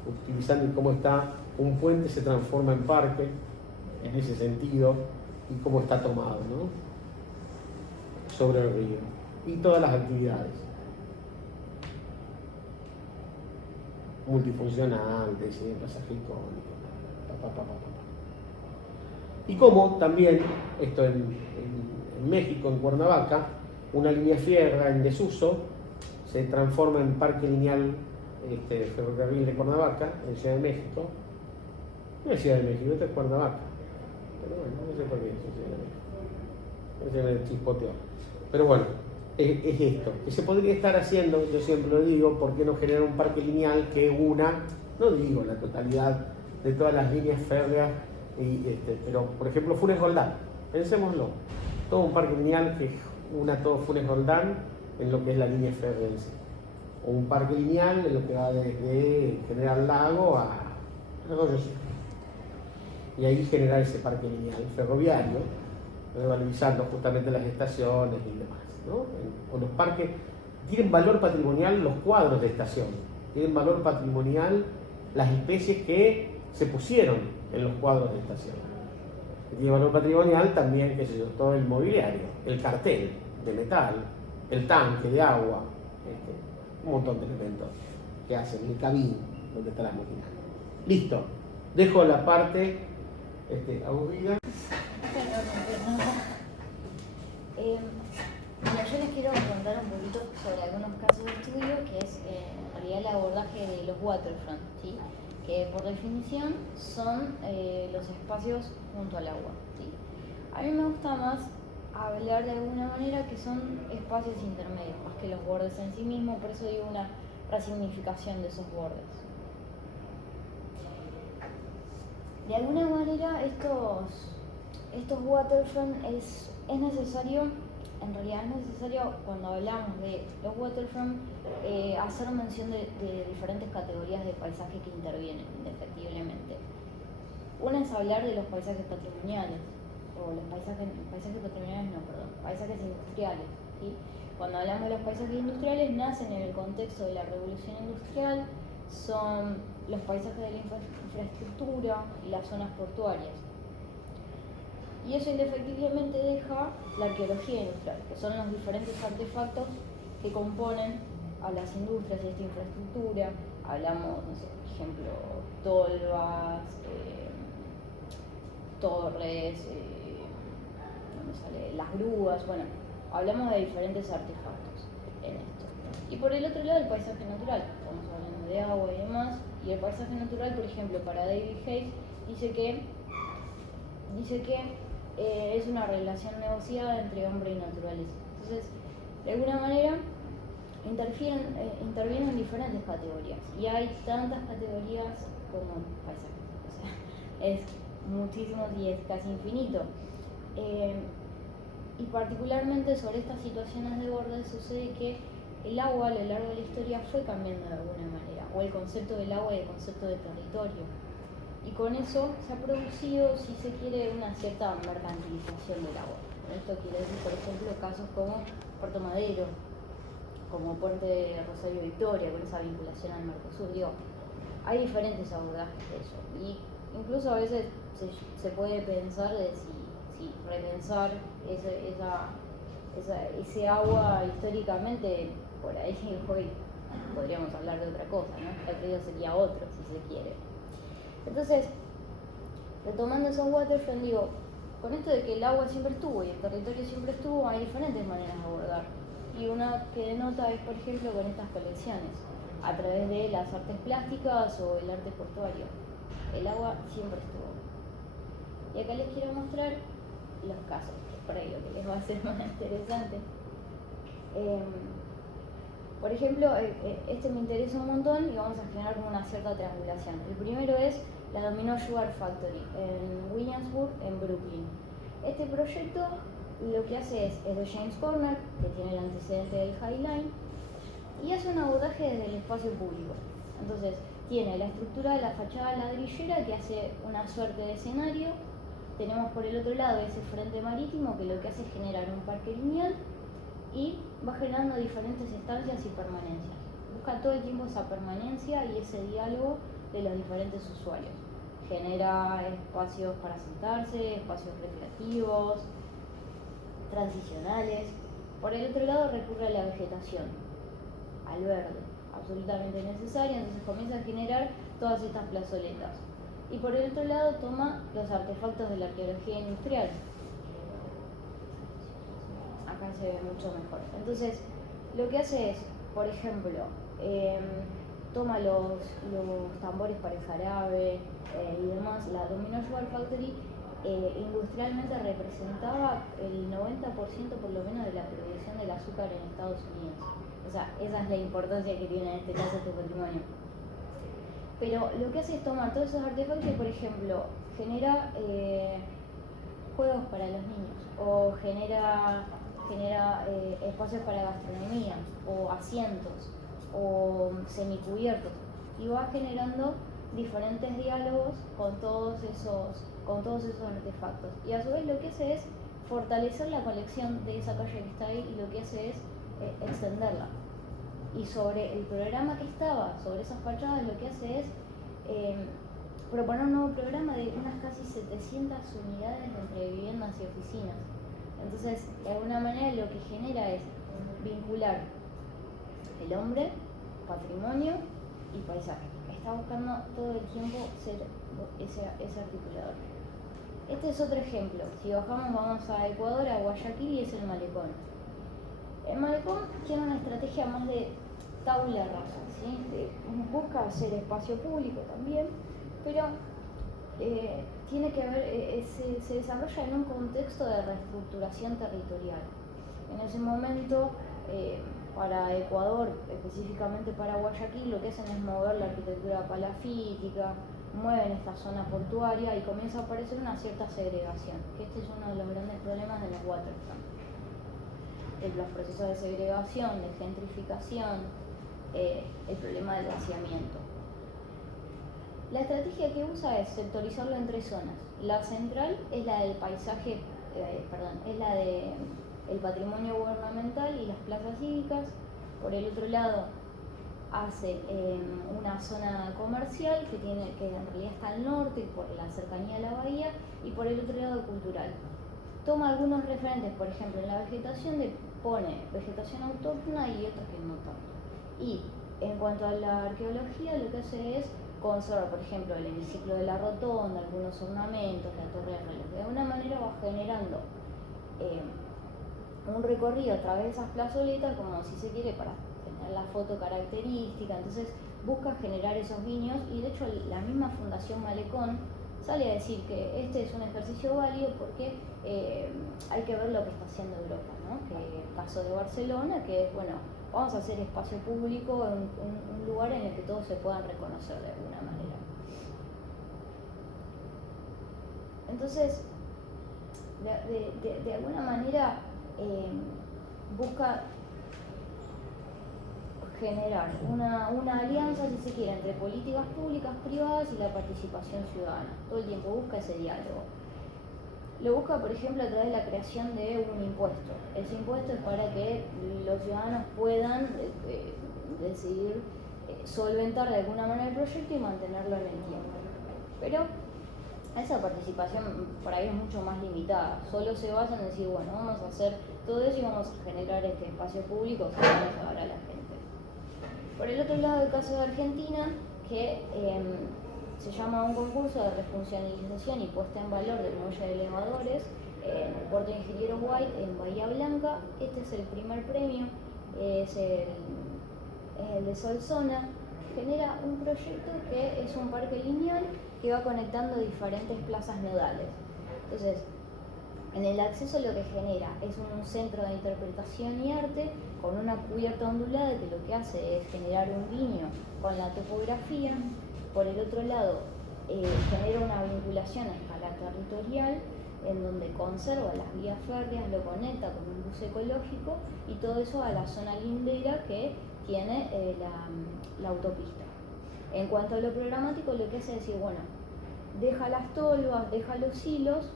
utilizando y cómo está un puente se transforma en parque en ese sentido y cómo está tomado, ¿no? Sobre el río y todas las actividades multifuncionales, pasaje icónico, y como también esto en México, en Cuernavaca, una línea férrea en desuso se transforma en parque lineal ferrocarril de Cuernavaca, en Ciudad de México. No es Ciudad de México, esto es Cuernavaca, pero bueno, no sé por qué es Ciudad de México, es el chispoteo. Pero bueno, es esto, que se podría estar haciendo, yo siempre lo digo, ¿por qué no generar un parque lineal que no digo la totalidad de todas las líneas férreas, pero por ejemplo Funes Roldán, pensémoslo, todo un parque lineal que una todo Funes Roldán en lo que es la línea férrea en sí, o un parque lineal en lo que va desde General Lago a Arroyo Seco, y ahí generar ese parque lineal ferroviario, revalorizando justamente las estaciones y demás, ¿no? O los parques tienen valor patrimonial, los cuadros de estación, tienen valor patrimonial las especies que se pusieron en los cuadros de estación. Tiene valor patrimonial también, qué sé yo, todo el mobiliario, el cartel de metal, el tanque de agua, un montón de elementos que hacen el cabín donde está la máquina. Listo, dejo la parte aburrida. Bueno, yo les quiero contar un poquito sobre algunos casos de estudio, que es en realidad el abordaje de los waterfront, ¿sí? Que por definición son los espacios junto al agua, ¿sí? A mí me gusta más hablar de alguna manera que son espacios intermedios, más que los bordes en sí mismos, por eso digo una resignificación de esos bordes. De alguna manera estos waterfront es necesario, en realidad es necesario cuando hablamos de los waterfront hacer mención de diferentes categorías de paisaje que intervienen indefectiblemente. Una es hablar de los paisajes patrimoniales, o los paisajes patrimoniales no, perdón, paisajes industriales, ¿sí? Cuando hablamos de los paisajes industriales nacen en el contexto de la revolución industrial, son los paisajes de la infraestructura y las zonas portuarias. Y eso indefectiblemente deja la arqueología industrial, que son los diferentes artefactos que componen a las industrias y esta infraestructura. Hablamos, no sé, por ejemplo, tolvas, torres, las grúas, bueno, hablamos de diferentes artefactos en esto. Y por el otro lado el paisaje natural, estamos hablando de agua y demás, y el paisaje natural, por ejemplo, para David Hayes, dice que es una relación negociada entre hombre y naturaleza. Entonces, de alguna manera, intervienen diferentes categorías, y hay tantas categorías como paisajes, o sea, es muchísimo y es casi infinito. Y particularmente sobre estas situaciones de borde sucede que el agua a lo largo de la historia fue cambiando de alguna manera, o el concepto del agua y el concepto de territorio. Y con eso se ha producido, si se quiere, una cierta mercantilización del agua. Esto quiere decir, por ejemplo, casos como Puerto Madero, como Puente Rosario Victoria, con esa vinculación al Mercosur. Hay diferentes abordajes de eso. Y Incluso a veces se puede pensar de si repensar ese agua históricamente, por ahí hoy podríamos hablar de otra cosa, ¿no? El río sería otro, si se quiere. Entonces, retomando esos waterfront, digo, con esto de que el agua siempre estuvo y el territorio siempre estuvo, hay diferentes maneras de abordar. Y una que denota es, por ejemplo, con estas colecciones, a través de las artes plásticas o el arte portuario. El agua siempre estuvo. Y acá les quiero mostrar los casos, que es por ahí lo que les va a hacer más interesante. Por ejemplo, este me interesa un montón y vamos a generar una cierta triangulación. El primero es la Domino Sugar Factory en Williamsburg, en Brooklyn. Este proyecto lo que hace es de James Corner, que tiene el antecedente del High Line, y hace un abordaje desde el espacio público. Entonces, tiene la estructura de la fachada ladrillera que hace una suerte de escenario. Tenemos por el otro lado ese frente marítimo que lo que hace es generar un parque lineal y va generando diferentes estancias y permanencias. Busca todo el tiempo esa permanencia y ese diálogo de los diferentes usuarios. Genera espacios para sentarse, espacios recreativos, transicionales. Por el otro lado recurre a la vegetación, al verde, absolutamente necesario, entonces comienza a generar todas estas plazoletas. Y por el otro lado toma los artefactos de la arqueología industrial. Acá se ve mucho mejor. Entonces, lo que hace es, por ejemplo, toma los tambores para el jarabe y demás. La Domino Sugar Factory industrialmente representaba el 90% por lo menos de la producción del azúcar en Estados Unidos. O sea, esa es la importancia que tiene en este caso este patrimonio. Pero lo que hace es tomar todos esos artefactos y, por ejemplo, genera juegos para los niños o genera espacios para gastronomía o asientos o semicubiertos y va generando diferentes diálogos con todos esos artefactos, y a su vez lo que hace es fortalecer la colección de esa calle que está ahí y lo que hace es extenderla. Y sobre el programa que estaba, sobre esas fachadas, lo que hace es proponer un nuevo programa de unas casi 700 unidades entre viviendas y oficinas. Entonces, de alguna manera lo que genera es vincular el hombre, patrimonio y paisaje. Está buscando todo el tiempo ser ese articulador. Este es otro ejemplo. Si bajamos, vamos a Ecuador, a Guayaquil, y es el malecón. El malecón tiene una estrategia más de tabula rasa, ¿sí? Busca hacer espacio público también, pero tiene que ver, se desarrolla en un contexto de reestructuración territorial. En ese momento, para Ecuador, específicamente para Guayaquil, lo que hacen es mover la arquitectura palafítica, mueven esta zona portuaria y comienza a aparecer una cierta segregación, que este es uno de los grandes problemas de los waterfront. Los procesos de segregación, de gentrificación, el problema del vaciamiento. La estrategia que usa es sectorizarlo en tres zonas. La central es la del paisaje, es la del patrimonio gubernamental y las plazas cívicas. Por el otro lado hace una zona comercial que en realidad está al norte por la cercanía a la bahía, y por el otro lado cultural. Toma algunos referentes, por ejemplo, en la vegetación pone vegetación autóctona y otros que no tanto. Y en cuanto a la arqueología, lo que hace es conservar, por ejemplo, el hemiciclo de la rotonda, algunos ornamentos, la torre del reloj. De alguna manera va generando un recorrido a través de esas plazoletas, como si se quiere, para tener la foto característica. Entonces busca generar esos guiños, y de hecho la misma Fundación Malecón sale a decir que este es un ejercicio válido porque hay que ver lo que está haciendo Europa, ¿no? Que el caso de Barcelona, que es, bueno, vamos a hacer espacio público en un lugar en el que todos se puedan reconocer de alguna manera. Entonces, de alguna manera busca generar una alianza, si se quiere, entre políticas públicas, privadas y la participación ciudadana. Todo el tiempo busca ese diálogo. Lo busca, por ejemplo, a través de la creación de un impuesto. Ese impuesto es para que los ciudadanos puedan decidir solventar de alguna manera el proyecto y mantenerlo en el tiempo. Pero esa participación por ahí es mucho más limitada. Solo se basa en decir, bueno, vamos a hacer todo eso y vamos a generar este espacio público que vamos a dar a la gente. Por el otro lado, el caso de Argentina, que se llama un concurso de refuncionalización y puesta en valor del muelle de elevadores en el puerto de Ingeniero White en Bahía Blanca. Este es el primer premio, es el de Solsona. Genera un proyecto que es un parque lineal que va conectando diferentes plazas nodales. Entonces, en el acceso lo que genera es un centro de interpretación y arte con una cubierta ondulada que lo que hace es generar un guiño con la topografía. Por el otro lado, genera una vinculación a escala territorial en donde conserva las vías férreas, lo conecta con un bus ecológico y todo eso a la zona lindera que tiene la autopista. En cuanto a lo programático, lo que hace es decir, bueno, deja las tolvas, deja los hilos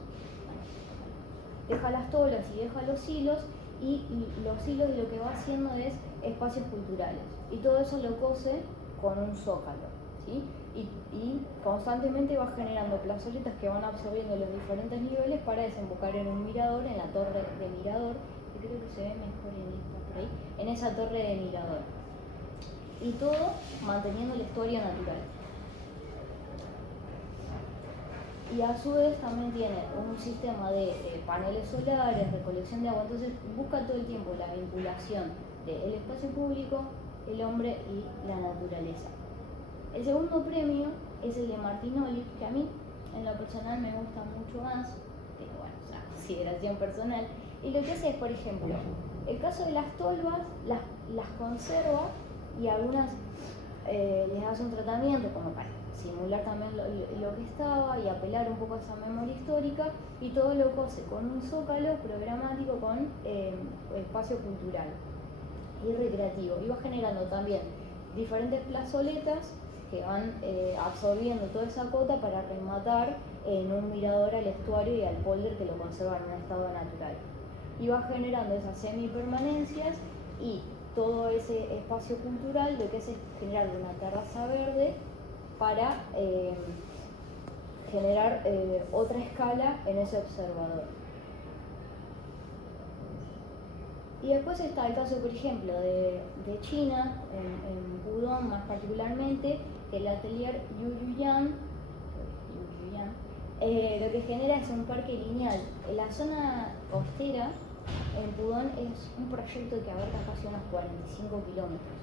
y deja los hilos, y los hilos lo que va haciendo es espacios culturales. Y todo eso lo cose con un zócalo, ¿sí? Y constantemente va generando plazoletas que van absorbiendo los diferentes niveles para desembocar en un mirador, en la torre de mirador, que creo que se ve mejor por ahí, en esa torre de mirador. Y todo manteniendo el estuario natural. Y a su vez también tiene un sistema de paneles solares, recolección de agua, entonces busca todo el tiempo la vinculación del espacio público, el hombre y la naturaleza. El segundo premio es el de Martinoli, que a mí en lo personal me gusta mucho más, pero bueno, es una consideración personal. Y lo que hace es, por ejemplo, el caso de las tolvas, las conserva y algunas les hace un tratamiento como para simular también lo que estaba y apelar un poco a esa memoria histórica, y todo lo cose con un zócalo programático con espacio cultural y recreativo, y va generando también diferentes plazoletas que van absorbiendo toda esa cota para rematar en un mirador al estuario y al polder que lo conserva en un estado natural, y va generando esas semipermanencias. Y todo ese espacio cultural lo que hace es generar una terraza verde para generar otra escala en ese observador. Y después está el caso, por ejemplo, de China, en Pudong más particularmente, que el atelier Yuyuyan lo que genera es un parque lineal. En la zona costera, en Pudong, es un proyecto que abarca casi unos 45 kilómetros.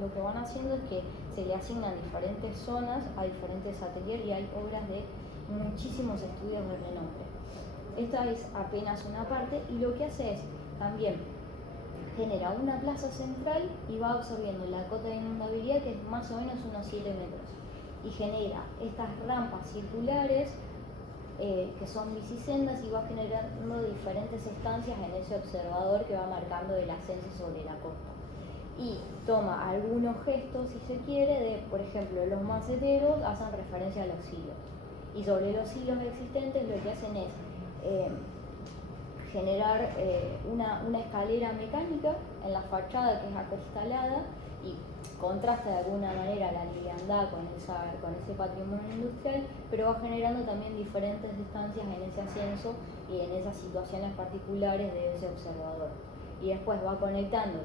Lo que van haciendo es que se le asignan diferentes zonas a diferentes ateliers y hay obras de muchísimos estudios de renombre. Esta es apenas una parte, y lo que hace es también genera una plaza central y va absorbiendo la cota de inundabilidad, que es más o menos unos 7 metros, y genera estas rampas circulares que son bicisendas, y va generando diferentes estancias en ese observador que va marcando el ascenso sobre la costa. Y toma algunos gestos, si se quiere, de, por ejemplo, los maceteros hacen referencia a los hilos, y sobre los hilos existentes lo que hacen es generar una escalera mecánica en la fachada que es acristalada y contrasta de alguna manera la liviandad con ese patrimonio industrial, pero va generando también diferentes distancias en ese ascenso y en esas situaciones particulares de ese observador. Y después va conectando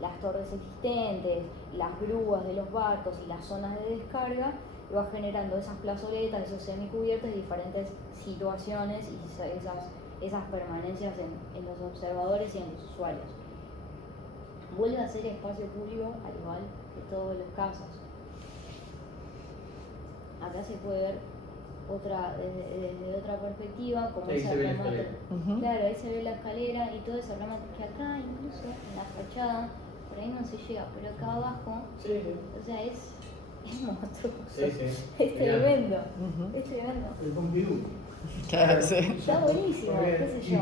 las torres existentes, las grúas de los barcos y las zonas de descarga, y va generando esas plazoletas, esos semicubiertos, diferentes situaciones y esas permanencias en los observadores y en los usuarios. Vuelve a ser espacio público al igual que todos los casos. Acá se puede ver desde otra perspectiva, como esa ramata. Claro, ahí se ve la escalera y todo ese ramata que acá, incluso en la fachada, por ahí no se llega, pero acá abajo, o sea, es monstruoso. Es tremendo. Es tremendo. El Pompidou. Claro, sí. Está buenísimo, qué sé yo.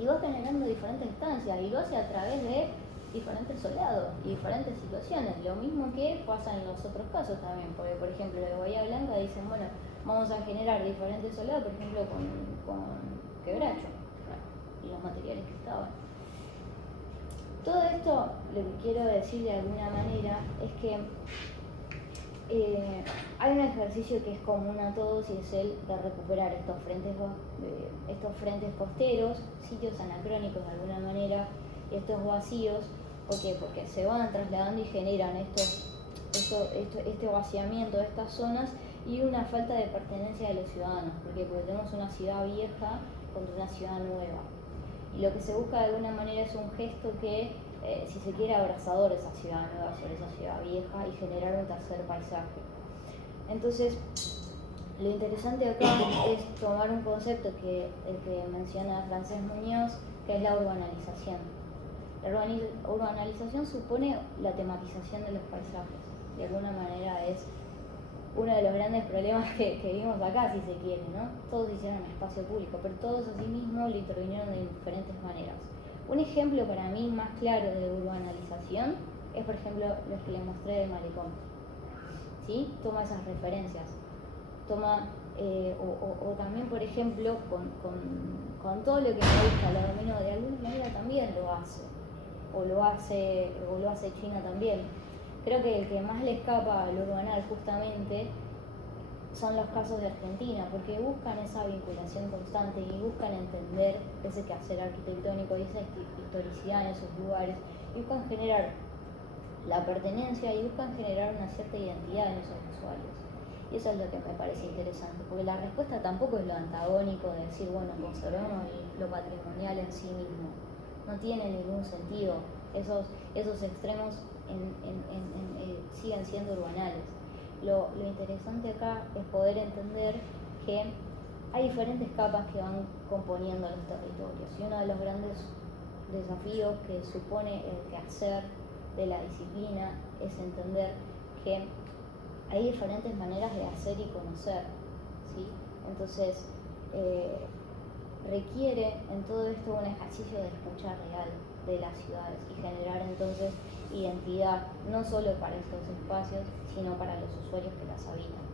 Y va generando diferentes estancias, y lo hace a través de diferentes soldados y diferentes situaciones. Lo mismo que pasa en los otros casos también, porque por ejemplo de Bahía Blanca dicen, bueno, vamos a generar diferentes soldados, por ejemplo con quebracho y los materiales que estaban. Todo esto, lo que quiero decir de alguna manera es que hay un ejercicio que es común a todos y es el de recuperar estos frentes costeros, sitios anacrónicos de alguna manera, estos vacíos. ¿Por qué? Porque se van trasladando y generan este vaciamiento de estas zonas y una falta de pertenencia de los ciudadanos. ¿Por qué? Porque tenemos una ciudad vieja contra una ciudad nueva. Y lo que se busca de alguna manera es un gesto que, si se quiere, abrazador de esa ciudad nueva sobre esa ciudad vieja y generar un tercer paisaje. Entonces, lo interesante acá es tomar un concepto que menciona Francesc Muñoz, que es la urbanización. La urbanización supone la tematización de los paisajes. De alguna manera es uno de los grandes problemas que vimos acá, si se quiere, ¿no? Todos hicieron espacio público, pero todos asimismo lo intervinieron de diferentes maneras. Un ejemplo para mí más claro de urbanización es, por ejemplo, los que les mostré del malecón. ¿Sí? Toma esas referencias. Toma, o también, por ejemplo, con todo lo que me gusta, lo domino de alguna manera también lo hace. O lo hace China también. Creo que el que más le escapa al urbanal justamente son los casos de Argentina, porque buscan esa vinculación constante y buscan entender ese quehacer arquitectónico y esa historicidad en esos lugares, y buscan generar la pertenencia y buscan generar una cierta identidad en esos usuarios. Y eso es lo que me parece interesante, porque la respuesta tampoco es lo antagónico de decir, bueno, conservemos lo patrimonial en sí mismo. No tiene ningún sentido. Esos extremos siguen siendo urbanales. Lo interesante acá es poder entender que hay diferentes capas que van componiendo los territorios, y uno de los grandes desafíos que supone el quehacer de la disciplina es entender que hay diferentes maneras de hacer y conocer, ¿sí? Entonces, requiere en todo esto un ejercicio de escucha real de las ciudades y generar entonces identidad, no solo para estos espacios, sino para los usuarios que las habitan.